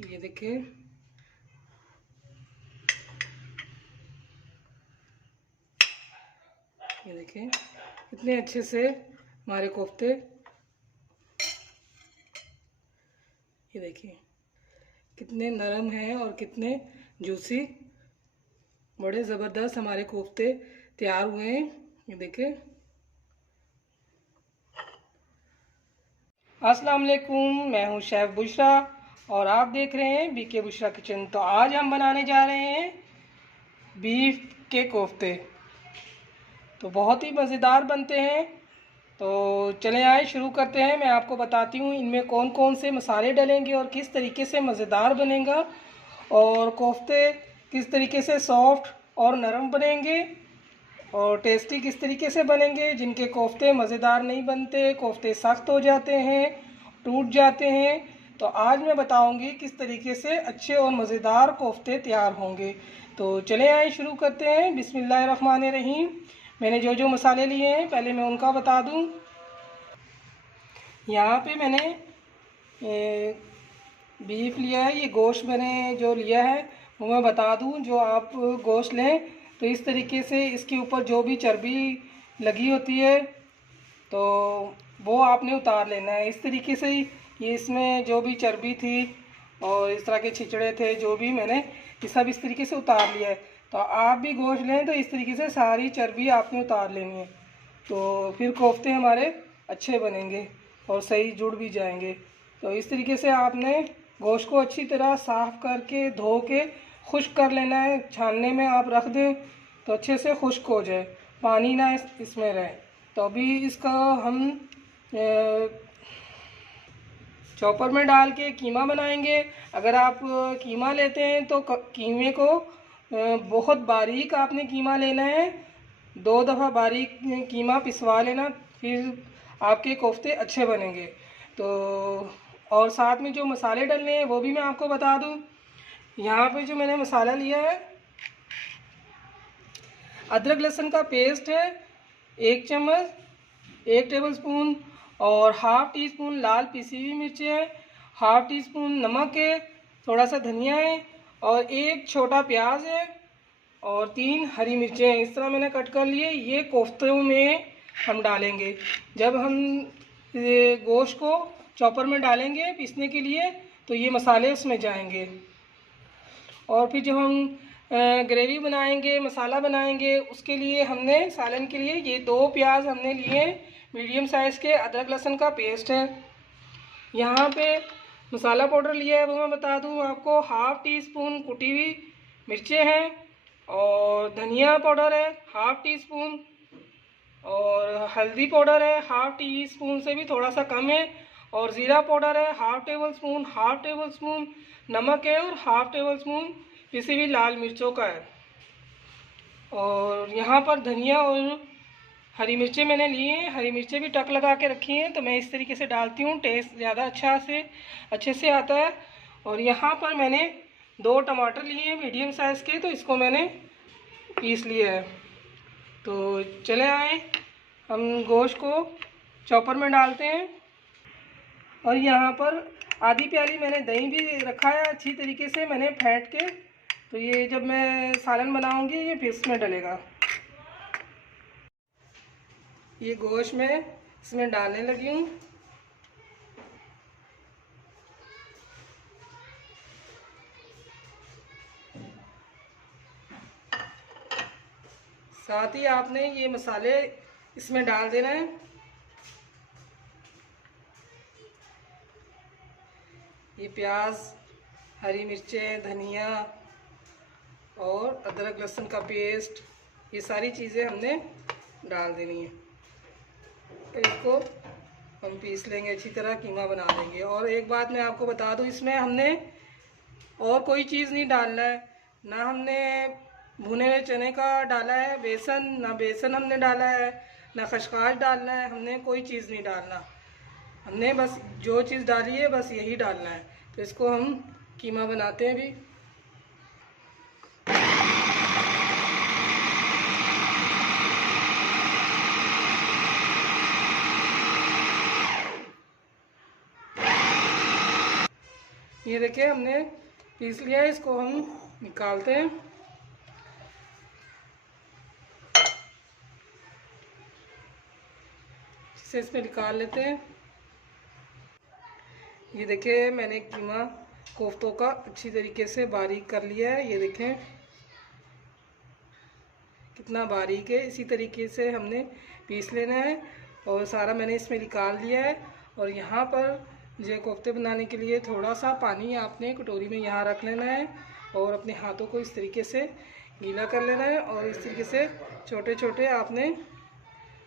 ये देखिए, ये देखिए कितने अच्छे से हमारे कोफ्ते, ये देखिए कितने नरम हैं और कितने जूसी, बड़े ज़बरदस्त हमारे कोफ्ते तैयार हुए हैं। ये देखिए। अस्सलाम वालेकुम, मैं हूं शेफ़ बुशरा और आप देख रहे हैं बीके बुशरा किचन। तो आज हम बनाने जा रहे हैं बीफ के कोफ्ते। तो बहुत ही मज़ेदार बनते हैं। तो चले आए शुरू करते हैं। मैं आपको बताती हूँ इनमें कौन कौन से मसाले डलेंगे और किस तरीके से मज़ेदार बनेगा, और कोफ्ते किस तरीके से सॉफ्ट और नरम बनेंगे, और टेस्टी किस तरीके से बनेंगे। जिनके कोफ्ते मज़ेदार नहीं बनते, कोफ्ते सख्त हो जाते हैं, टूट जाते हैं, तो आज मैं बताऊंगी किस तरीके से अच्छे और मज़ेदार कोफ्ते तैयार होंगे। तो चले आए शुरू करते हैं। बिस्मिल्लाहिर्रहमानिर्रहीम। मैंने जो जो मसाले लिए हैं पहले मैं उनका बता दूं। यहाँ पे मैंने बीफ लिया है, ये गोश्त मैंने जो लिया है वो मैं बता दूं। जो आप गोश्त लें तो इस तरीके से इसके ऊपर जो भी चर्बी लगी होती है तो वो आपने उतार लेना है। इस तरीके से ये इसमें जो भी चर्बी थी और इस तरह के छिचड़े थे जो भी, मैंने ये सब इस तरीके से उतार लिया है। तो आप भी गोश्त लें तो इस तरीके से सारी चर्बी आपने उतार लेनी है, तो फिर कोफ्ते हमारे अच्छे बनेंगे और सही जुड़ भी जाएंगे। तो इस तरीके से आपने गोश्त को अच्छी तरह साफ़ करके धो के खुश्क कर लेना है। छानने में आप रख दें तो अच्छे से खुश्क हो जाए, पानी ना इसमें रहे। तो अभी इसका हम चॉपर में डाल के कीमा बनाएंगे। अगर आप कीमा लेते हैं तो कीमे को बहुत बारीक आपने कीमा लेना है, 2 दफ़ा बारीक कीमा पिसवा लेना, फिर आपके कोफ्ते अच्छे बनेंगे। तो और साथ में जो मसाले डलने हैं वो भी मैं आपको बता दूं। यहाँ पे जो मैंने मसाला लिया है, अदरक लहसुन का पेस्ट है 1 चम्मच, 1 टेबलस्पून, और हाफ़ टी स्पून लाल पिसी हुई मिर्चें हैं, हाफ़ टी स्पून नमक है, थोड़ा सा धनिया है, और 1 छोटा प्याज है, और 3 हरी मिर्चें हैं। इस तरह मैंने कट कर लिए। ये कोफ्तों में हम डालेंगे। जब हम ये गोश्त को चॉपर में डालेंगे पीसने के लिए तो ये मसाले उसमें जाएंगे। और फिर जब हम ग्रेवी बनाएंगे, मसाला बनाएंगे, उसके लिए हमने सालन के लिए ये 2 प्याज हमने लिए मीडियम साइज़ के, अदरक लहसुन का पेस्ट है। यहाँ पे मसाला पाउडर लिया है वो मैं बता दूँ आपको, हाफ़ टी स्पून कुटी हुई मिर्चें हैं, और धनिया पाउडर है हाफ़ टी स्पून, और हल्दी पाउडर है हाफ़ टी स्पून से भी थोड़ा सा कम है, और ज़ीरा पाउडर है हाफ़ टेबल स्पून, नमक है, और हाफ़ टेबल स्पून पिसी हुई लाल मिर्चों का है। और यहाँ पर धनिया और हरी मिर्चें मैंने ली हैं, हरी मिर्चें भी टक लगा के रखी हैं। तो मैं इस तरीके से डालती हूँ, टेस्ट ज़्यादा अच्छे से आता है। और यहाँ पर मैंने 2 टमाटर लिए हैं मीडियम साइज़ के, तो इसको मैंने पीस लिया है। तो चले आए हम गोश्त को चॉपर में डालते हैं। और यहाँ पर आधी प्याली मैंने दही भी रखा है, अच्छी तरीके से मैंने फेंट के। तो ये जब मैं सालन बनाऊंगी ये फिर इसमें डलेगा। ये गोश्त में इसमें डालने लगी हूँ। साथ ही आपने ये मसाले इसमें डाल देना है। ये प्याज, हरी मिर्चें, धनिया और अदरक लहसुन का पेस्ट, ये सारी चीज़ें हमने डाल देनी है। तो इसको हम पीस लेंगे, अच्छी तरह कीमा बना देंगे। और एक बात मैं आपको बता दूं, इसमें हमने और कोई चीज़ नहीं डालना है। ना हमने भुने हुए चने का डाला है बेसन, ना बेसन हमने डाला है, ना खसखस डालना है। हमने कोई चीज़ नहीं डालना, हमने बस जो चीज़ डाली है बस यही डालना है। तो इसको हम कीमा बनाते हैं अभी। ये देखिए हमने पीस लिया है, इसको हम निकालते हैं। इसे इसमें निकाल लेते हैं। ये देखिए मैंने कीमा कोफ्तों का अच्छी तरीके से बारीक कर लिया है। ये देखें कितना बारीक है। इसी तरीके से हमने पीस लेना है और सारा मैंने इसमें निकाल लिया है। और यहाँ पर ये कोफ्ते बनाने के लिए थोड़ा सा पानी आपने कटोरी में यहाँ रख लेना है और अपने हाथों को इस तरीके से गीला कर लेना है और इस तरीके से छोटे छोटे आपने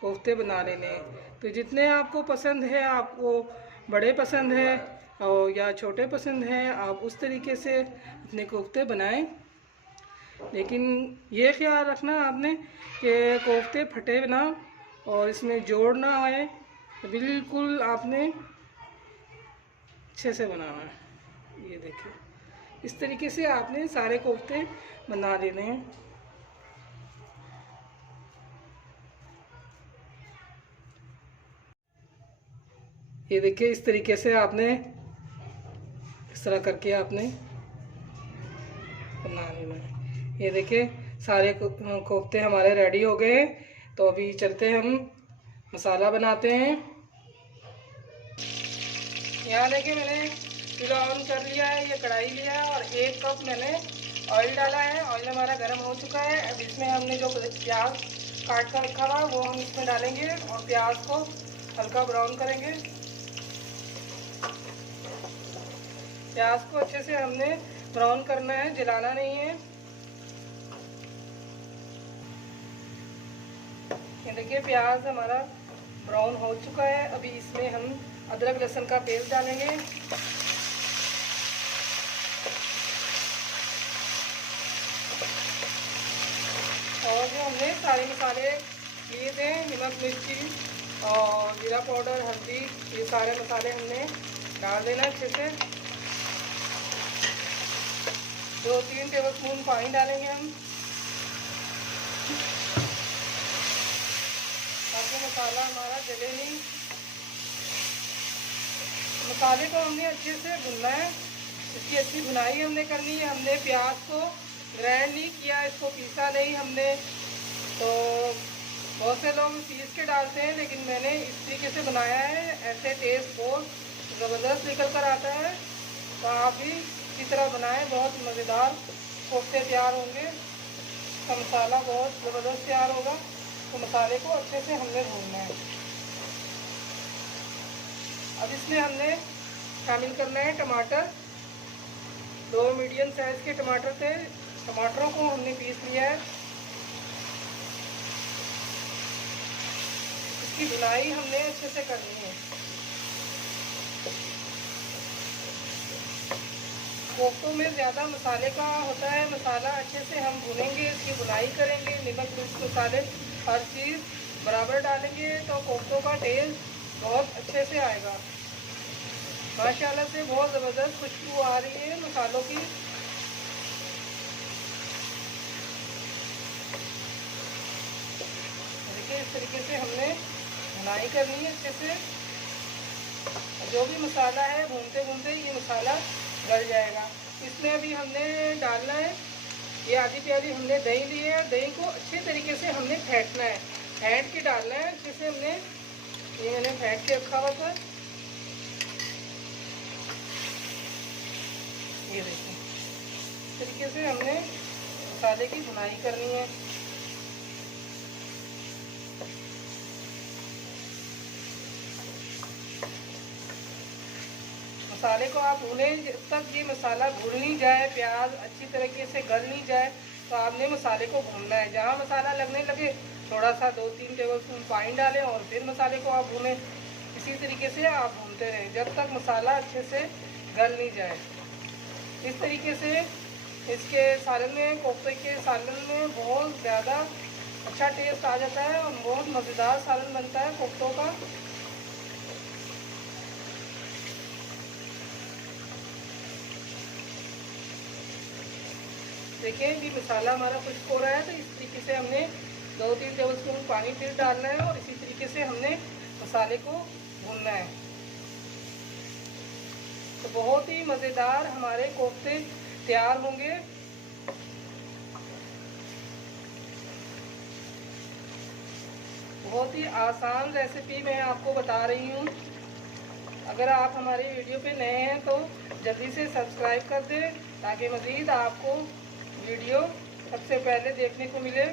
कोफ्ते बना लेने हैं। तो जितने आपको पसंद है, आपको बड़े पसंद है और या छोटे पसंद हैं, आप उस तरीके से अपने कोफ्ते बनाएं। लेकिन ये ख्याल रखना आपने कि कोफ्ते फटे ना और इसमें जोड़ ना आए। तो बिल्कुल आपने अच्छे से बनाना है। ये देखिए इस तरीके से आपने सारे कोफ्ते बना लेने हैं। ये देखिए इस तरीके से आपने इस तरह करके आपने बना लेना है। ये देखिए सारे कोफ्ते हमारे रेडी हो गए। तो अभी चलते हैं, हम मसाला बनाते हैं। यहाँ देखिए मैंने चूल्हा ऑन कर लिया है, ये कढ़ाई लिया है और 1 कप मैंने ऑयल डाला है। ऑयल हमारा गर्म हो चुका है। अब इसमें हमने जो प्याज काट कर रखा हुआ वो हम इसमें डालेंगे और प्याज को हल्का ब्राउन करेंगे। प्याज को अच्छे से हमने ब्राउन करना है, जलाना नहीं है। ये देखिए प्याज हमारा ब्राउन हो चुका है। अभी इसमें हम अदरक लहसुन का पेस्ट डालेंगे और जो हमने सारे मसाले लिए थे, नमक, मिर्ची और जीरा पाउडर, हल्दी, ये सारे मसाले हमने डाल देना अच्छे से। 2-3 टेबलस्पून पानी डालेंगे हम ताकि मसाला हमारा जले नहीं। मसाले को हमने अच्छे से भुनना है, इसकी अच्छी भुनाई हमने करनी है। हमने प्याज को ग्राइंड नहीं किया, इसको पीसा नहीं हमने। तो बहुत से लोग पीस के डालते हैं, लेकिन मैंने इस तरीके से बनाया है। ऐसे टेस्ट बहुत ज़बरदस्त निकल कर आता है। तो आप भी इसी तरह बनाएं, बहुत मज़ेदार कोफ्ते तैयार होंगे। इसका मसाला बहुत ज़बरदस्त तैयार होगा। तो मसाले को अच्छे से हमने भूनना है। अब इसमें हमने शामिल करना है टमाटर। 2 मीडियम साइज़ के टमाटर थे, टमाटरों को हमने पीस लिया है। इसकी धुलाई हमने अच्छे से करनी है। कोफ्तों में ज़्यादा मसाले का होता है, मसाला अच्छे से हम भुनेंगे, इसकी भुनाई करेंगे, नमक, मिर्च, मसाले हर चीज़ बराबर डालेंगे तो कोफ्तों का टेस्ट बहुत अच्छे से आएगा। माशाल्लाह से बहुत ज़बरदस्त खुशबू आ रही है मसालों की। देखिए इस तरीके से हमने भुनाई करनी है अच्छे से। जो भी मसाला है भूनते भूनते ये मसाला गल जाएगा। इसमें अभी हमने डालना है, ये आधी प्याली हमने दही ली है। दही को अच्छे तरीके से हमने फेंटना है, फेंट के डालना है अच्छे से। हमने ये मैंने फेंट के रखा हुआ था, ये देखिए इस तरीके से हमने मसाले की भुनाई करनी है। मसाले को आप भूनें जब तक ये मसाला भून नहीं जाए, प्याज अच्छी तरीके से गल नहीं जाए। तो आपने मसाले को भूनना है। जहाँ मसाला लगने लगे थोड़ा सा 2-3 टेबलस्पून पानी डालें और फिर मसाले को आप भूनें। इसी तरीके से आप भूनते रहें जब तक मसाला अच्छे से गल नहीं जाए। इस तरीके से इसके सालन में, कोफ्ते के सालन में बहुत ज़्यादा अच्छा टेस्ट आ जाता है और बहुत मज़ेदार सालन बनता है कोफ्तों का। देखिए भी मसाला हमारा खुश्क हो रहा है। तो इस तरीके से हमने 2-3 टेबलस्पून पानी फिर डालना है और इसी तरीके से हमने मसाले को भूनना है। तो बहुत ही मज़ेदार हमारे कोफ्ते तैयार होंगे। बहुत ही आसान रेसिपी मैं आपको बता रही हूँ। अगर आप हमारी वीडियो पे नए हैं तो जल्दी से सब्सक्राइब कर दें ताकि मज़ीद आपको वीडियो सबसे पहले देखने को मिले।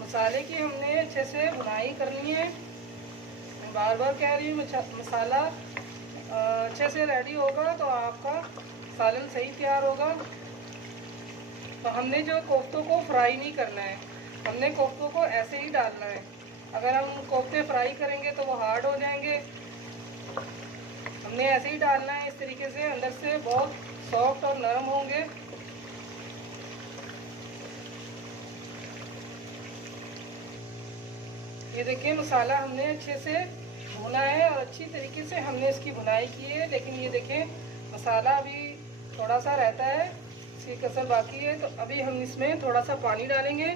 मसाले की हमने अच्छे से भुनाई करनी है। मैं बार बार कह रही हूँ, मसाला अच्छे से रेडी होगा तो आपका सालन सही तैयार होगा। तो हमने जो कोफ्तों को फ्राई नहीं करना है, हमने कोफ्तों को ऐसे ही डालना है। अगर हम कोफ्ते फ्राई करेंगे तो वो हार्ड हो जाएंगे। हमने ऐसे ही डालना है, इस तरीके से अंदर से बहुत सॉफ्ट और नरम होंगे। ये देखिए मसाला हमने अच्छे से भुना है और अच्छी तरीके से हमने इसकी भुनाई की है। लेकिन ये देखें मसाला अभी थोड़ा सा रहता है, इसकी कसर बाकी है। तो अभी हम इसमें थोड़ा सा पानी डालेंगे।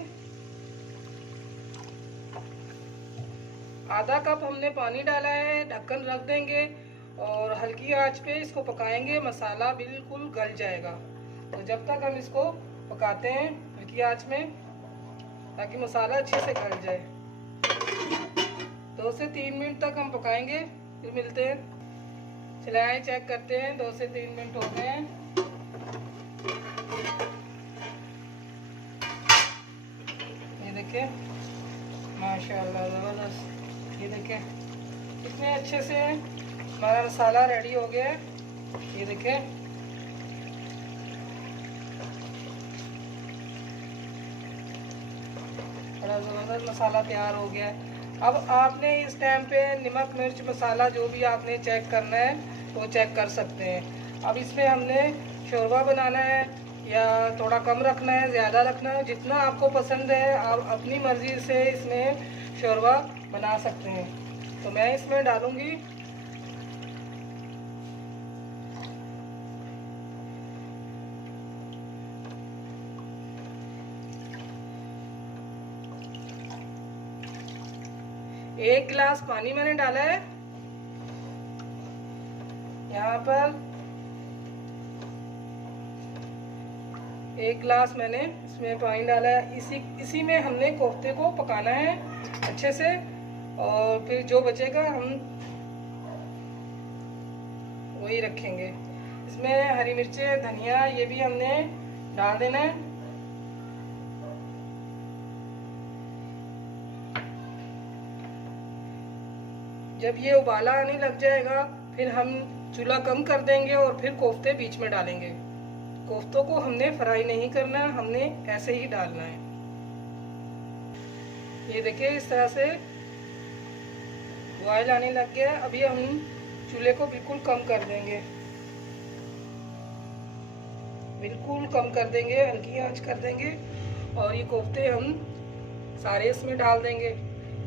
आधा कप हमने पानी डाला है। ढक्कन रख देंगे और हल्की आंच पे इसको पकाएंगे। मसाला बिल्कुल गल जाएगा। तो जब तक हम इसको पकाते हैं हल्की आंच में, ताकि मसाला अच्छे से गल जाए। 2 से 3 मिनट तक हम पकाएंगे, फिर मिलते हैं। चलाएं, चेक करते हैं। 2 से 3 मिनट हो गए हैं। ये देखें माशाल्लाह ज़बरदस्त। ये देखें कितने अच्छे से हमारा मसाला रेडी हो गया है। ये देखें बड़ा ज़बरदस्त मसाला तैयार हो गया है। अब आपने इस टाइम पे नमक मिर्च मसाला जो भी आपने चेक करना है वो चेक कर सकते हैं। अब इसमें हमने शोरबा बनाना है या थोड़ा कम रखना है, ज़्यादा रखना है, जितना आपको पसंद है आप अपनी मर्ज़ी से इसमें शोरबा बना सकते हैं। तो मैं इसमें डालूँगी एक गिलास पानी मैंने डाला है। यहाँ पर 1 गिलास मैंने इसमें पानी डाला है। इसी में हमने कोफ्ते को पकाना है अच्छे से। और फिर जो बचेगा हम वही रखेंगे। इसमें हरी मिर्चें, धनिया ये भी हमने डाल देना है। जब ये उबाला आने लग जाएगा फिर हम चूल्हा कम कर देंगे और फिर कोफ्ते बीच में डालेंगे। कोफ्तों को हमने फ्राई नहीं करना, हमने ऐसे ही डालना है। ये देखिए इस तरह से बॉयल आने लग गया है। अभी हम चूल्हे को बिल्कुल कम कर देंगे, बिल्कुल कम कर देंगे, हल्की आंच कर देंगे। और ये कोफ्ते हम सारे इसमें डाल देंगे।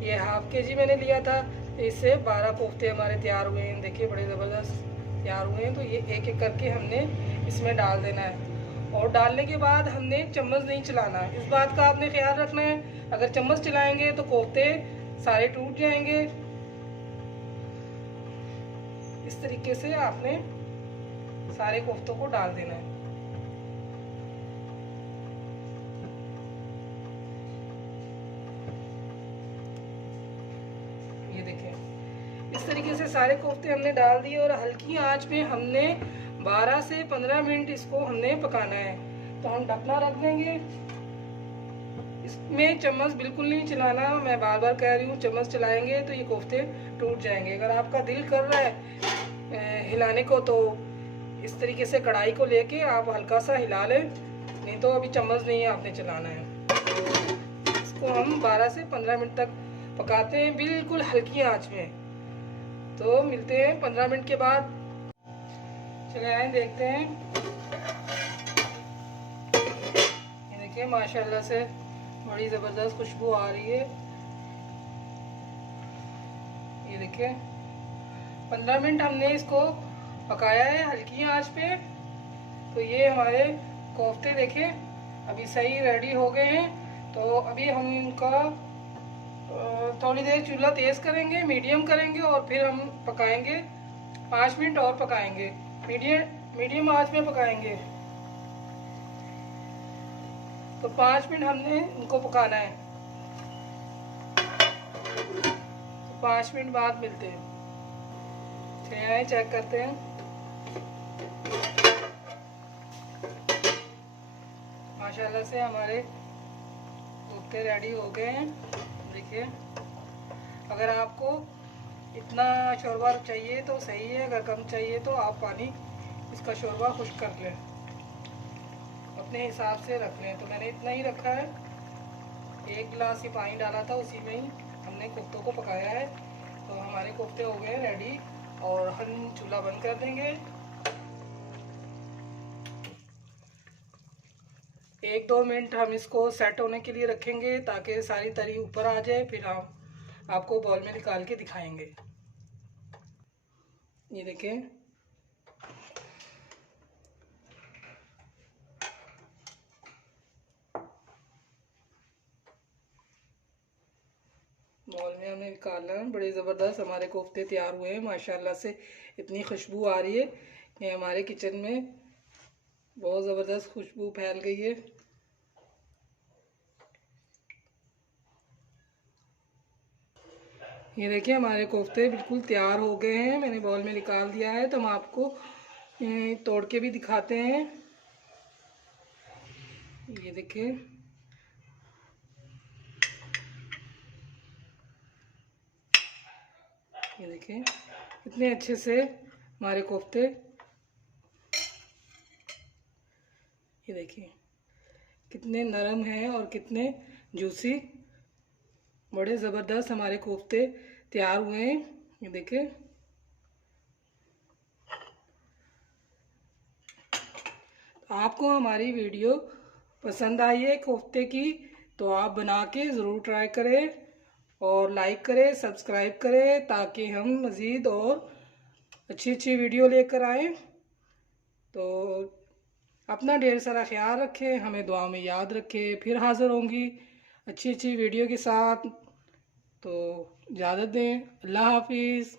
ये हाफ के जी मैंने लिया था, इससे 12 कोफ्ते हमारे तैयार हुए हैं। देखिए बड़े ज़बरदस्त तैयार हुए हैं। तो ये एक एक करके हमने इसमें डाल देना है। और डालने के बाद हमने चम्मच नहीं चलाना है, इस बात का आपने ख्याल रखना है। अगर चम्मच चलाएंगे तो कोफ्ते सारे टूट जाएंगे। इस तरीके से आपने सारे कोफ्तों को डाल देना है। ये देखें इस तरीके से सारे कोफ्ते हमने डाल दिए और हल्की आंच पे हमने 12 से 15 मिनट इसको हमने पकाना है। तो हम ढकना रख देंगे। इसमें चम्मच बिल्कुल नहीं चलाना, मैं बार बार कह रही हूँ। चम्मच चलाएंगे तो ये कोफ्ते टूट जाएंगे। अगर आपका दिल कर रहा है हिलाने को तो इस तरीके से कढ़ाई को लेके आप हल्का सा हिला लें, नहीं तो अभी चम्मच नहीं आपने चलाना है। इसको हम 12 से 15 मिनट तक पकाते हैं बिल्कुल हल्की आंच में। तो मिलते हैं 15 मिनट के बाद। चले आए देखते हैं। ये देखिए माशाल्लाह से बड़ी ज़बरदस्त खुशबू आ रही है। ये देखिए 15 मिनट हमने इसको पकाया है हल्की आंच पे। तो ये हमारे कोफ्ते देखें अभी सही रेडी हो गए हैं। तो अभी हम इनका थोड़ी देर चूल्हा तेज़ करेंगे, मीडियम करेंगे और फिर हम पकाएंगे 5 मिनट और पकाएंगे। मीडियम आंच में पकाएंगे। तो 5 मिनट हमने इनको पकाना है। तो 5 मिनट बाद मिलते हैं। चलिए चेक करते हैं। माशाल्लाह से हमारे कोफ्ते रेडी हो गए हैं। देखिए, अगर आपको इतना शोरबा चाहिए तो सही है, अगर कम चाहिए तो आप पानी इसका शोरबा खुश्क कर लें, अपने हिसाब से रख लें। तो मैंने इतना ही रखा है, 1 गिलास ही पानी डाला था, उसी में ही हमने कोफ्तों को पकाया है। तो हमारे कोफ्ते हो गए रेडी और हम चूल्हा बंद कर देंगे। 1-2 मिनट हम इसको सेट होने के लिए रखेंगे ताकि सारी तरी ऊपर आ जाए। फिर हम आपको बॉल में निकाल के दिखाएंगे। ये देखें, बॉल में हमने निकाला है। बड़े ज़बरदस्त हमारे कोफ्ते तैयार हुए हैं। माशाल्लाह से इतनी खुशबू आ रही है कि हमारे किचन में बहुत ज़बरदस्त खुशबू फैल गई है। ये देखिए, हमारे कोफ्ते बिल्कुल तैयार हो गए हैं। मैंने बॉल में निकाल दिया है। तो हम आपको तोड़ के भी दिखाते हैं। ये देखिए, ये देखिए कितने अच्छे से हमारे कोफ्ते, ये देखिए कितने नरम हैं और कितने जूसी, बड़े ज़बरदस्त हमारे कोफ्ते तैयार हुए हैं। ये देखिए, आपको हमारी वीडियो पसंद आई है कोफ्ते की तो आप बना के ज़रूर ट्राई करें और लाइक करें, सब्सक्राइब करें ताकि हम मज़ीद और अच्छी वीडियो लेकर आएँ। तो अपना ढेर सारा ख्याल रखें, हमें दुआ में याद रखें। फिर हाज़िर होंगी अच्छी वीडियो के साथ। तो इजाज़त दें। अल्लाह हाफिज़।